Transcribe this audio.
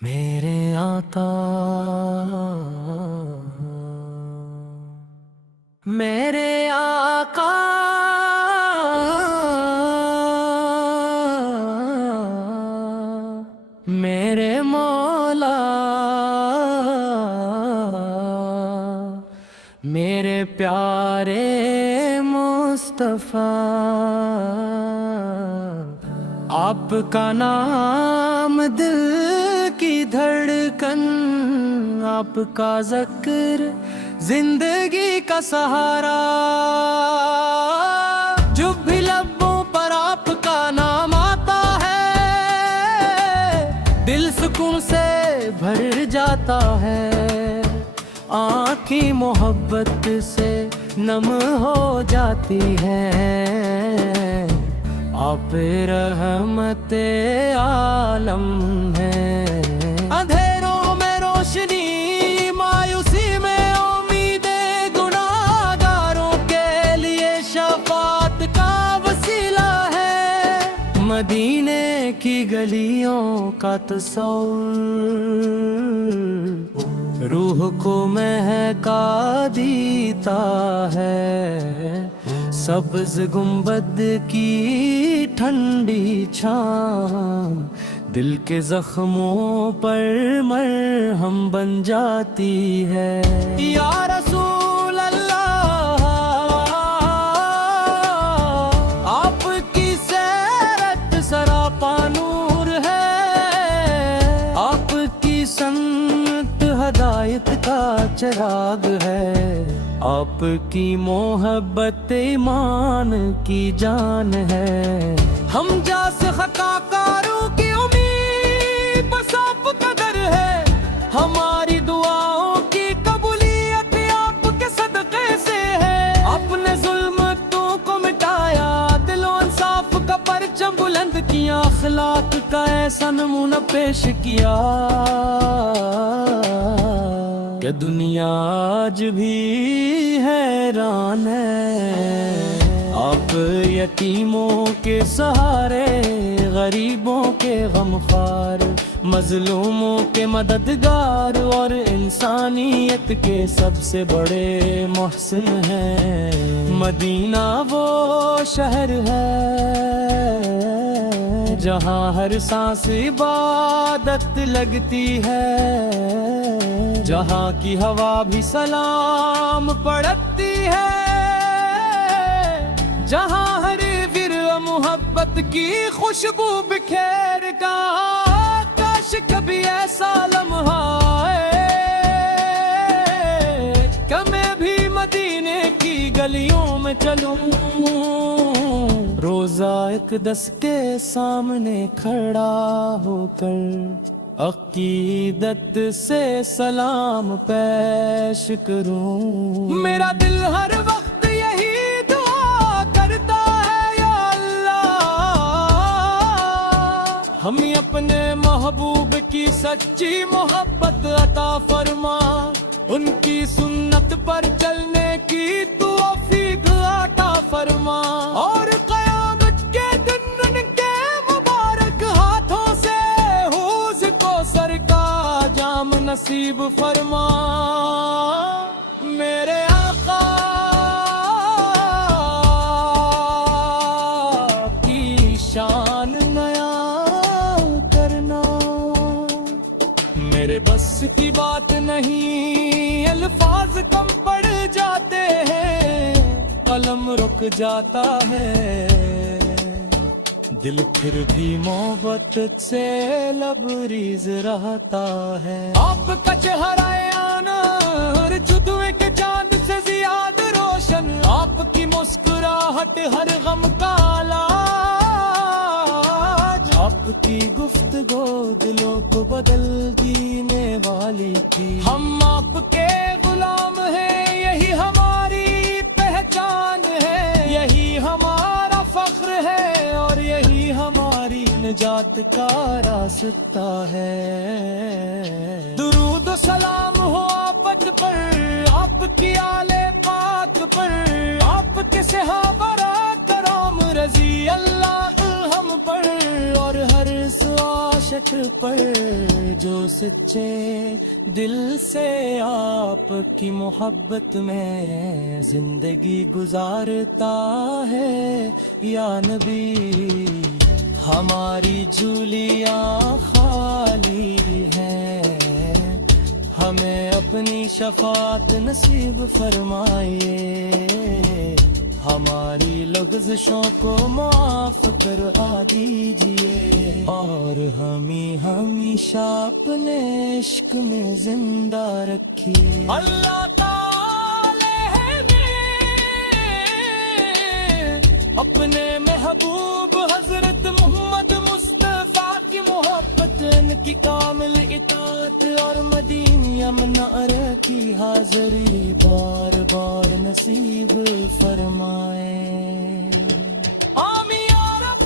میرے آقا میرے آقا میرے مولا میرے پیارے مصطفیٰ، آپ کا نام دل کی دھڑکن، آپ کا ذکر زندگی کا سہارا، جب بھی لبوں پر آپ کا نام آتا ہے دل سکون سے بھر جاتا ہے، آنکھیں محبت سے نم ہو جاتی ہیں، آپ رحمت عالم ہیں، اندھیروں میں روشنی، مایوسی میں امید، گناہ گاروں کے لیے شفاعت کا وسیلہ ہے، مدینے کی گلیوں کا تصور روح کو مہکا دیتا ہے، سبز گنبد کی ٹھنڈی چھاؤں دل کے زخموں پر مرہم بن جاتی ہے، یا رسول اللہ آپ کی سیرت سراپا نور ہے، آپ کی سنت ہدایت کا چراغ ہے، آپ کی محبت ایمان کی جان ہے، ہم جیسے خطاکاروں کی امید بس آپ کا در ہے، ہماری دعاؤں کی قبولیت آپ کے صدقے سے ہے، اپنے ظلمتوں کو مٹایا، دل و انصاف کا پرچم بلند کیا، اخلاق کا ایسا نمونہ پیش کیا کہ دنیا آج بھی حیران ہے، آپ یتیموں کے سہارے، غریبوں کے غمخوار، مظلوموں کے مددگار، اور انسانیت کے سب سے بڑے محسن ہیں، مدینہ وہ شہر ہے جہاں ہر سانس عبادت لگتی ہے، جہاں کی ہوا بھی سلام پڑھتی ہے، جہاں ہر ورا محبت کی خوشبو بکھیر کا، کاش کبھی ایسا لمحہ آئے کہ میں بھی مدینے کی گلیوں میں چلوں، روزہ اقدس کے سامنے کھڑا ہو کر عقیدت سے سلام پیش کروں، میرا دل ہر وقت یہی دعا کرتا ہے، یا اللہ ہمیں اپنے محبوب کی سچی محبت عطا فرما، ان کی سنت پر چلنے کی توفیق عطا فرما، اور قیامت کے دن ان کے مبارک ہاتھوں سے حوض کوثر کا جام نصیب فرما، میرے آقا کی شان نیا کرنا، میرے بس کی بات نہیں، الفاظ کم پڑ جاتے ہیں، قلم رک جاتا ہے، دل پھر بھی محبت سے لبریز رہتا ہے، آپ کا چہرہ انور جدوے کے چاند سے زیادہ روشن، آپ کی مسکراہٹ ہر غم کا علاج، آپ کی گفتگو دلوں کو بدل دینے والی تھی، ہم آپ کے غلام ہیں، یہی ہماری پہچان ہے، یہی ہمارا فخر ہے، اور یہی ہماری نجات کا راستہ ہے، درود و سلام ہو آپ پر، آپ کی آل پاک پر، آپ کے صحابہ کرام رضی اللہ ہم پر، اور ہر سوا عاشق پر جو سچے دل سے آپ کی محبت میں زندگی گزارتا ہے یا نبی، ہماری جھولیاں خالی ہیں، ہمیں اپنی شفاعت نصیب فرمائیے، ہماری لغزشوں کو معاف کرا دیجئے، اور ہمیں ہمیشہ اپنے عشق میں زندہ رکھیے۔ اللہ تعالی نے اپنے محبوب حضرت محمد مصطفیٰ کی محبت، ان کی کامل اطاعت اور مدینہ منارہ کی حاضری بار بار نصیب فرمائے۔ آمین یا رب